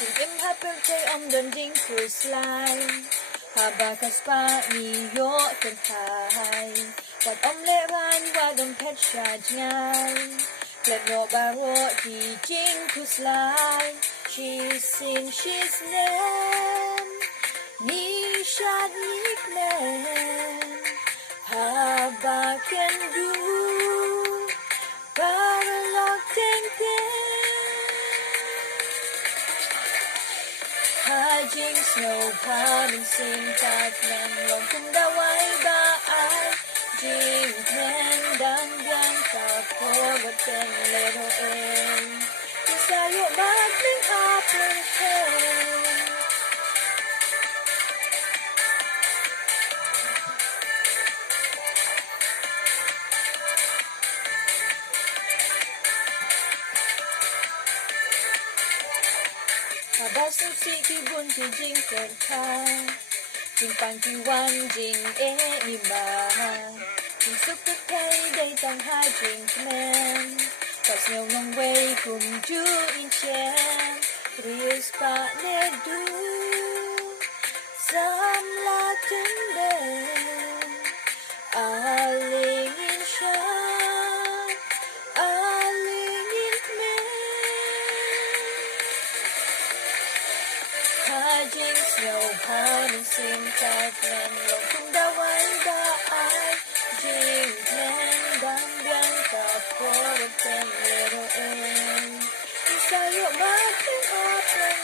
Yung imhapel kay om danding kuslay Habakas pa niyo tenhay Wat om leran wat om pet shaj ngay Let no baro di jing kuslay She's in she's name Ni shad nikmen Habakan du Para log ting Hajing snow padding sing tat men long kung daway ba ay jing men dang yang ka po wat ten lero en Isayo magling hapon hen Habas ng sikibun ki jing terkai Jing pan ki wan jing e ima Jing sukut kay day tang ha jing men Pas nhau nong wei kum ju in chen Rius pa ne du Sam la tin den Aling in shan Aling in men Hajing snow padding sing tat men long kung daway ba ay jing men dang yang ka po ten lero en Isayo maging hapon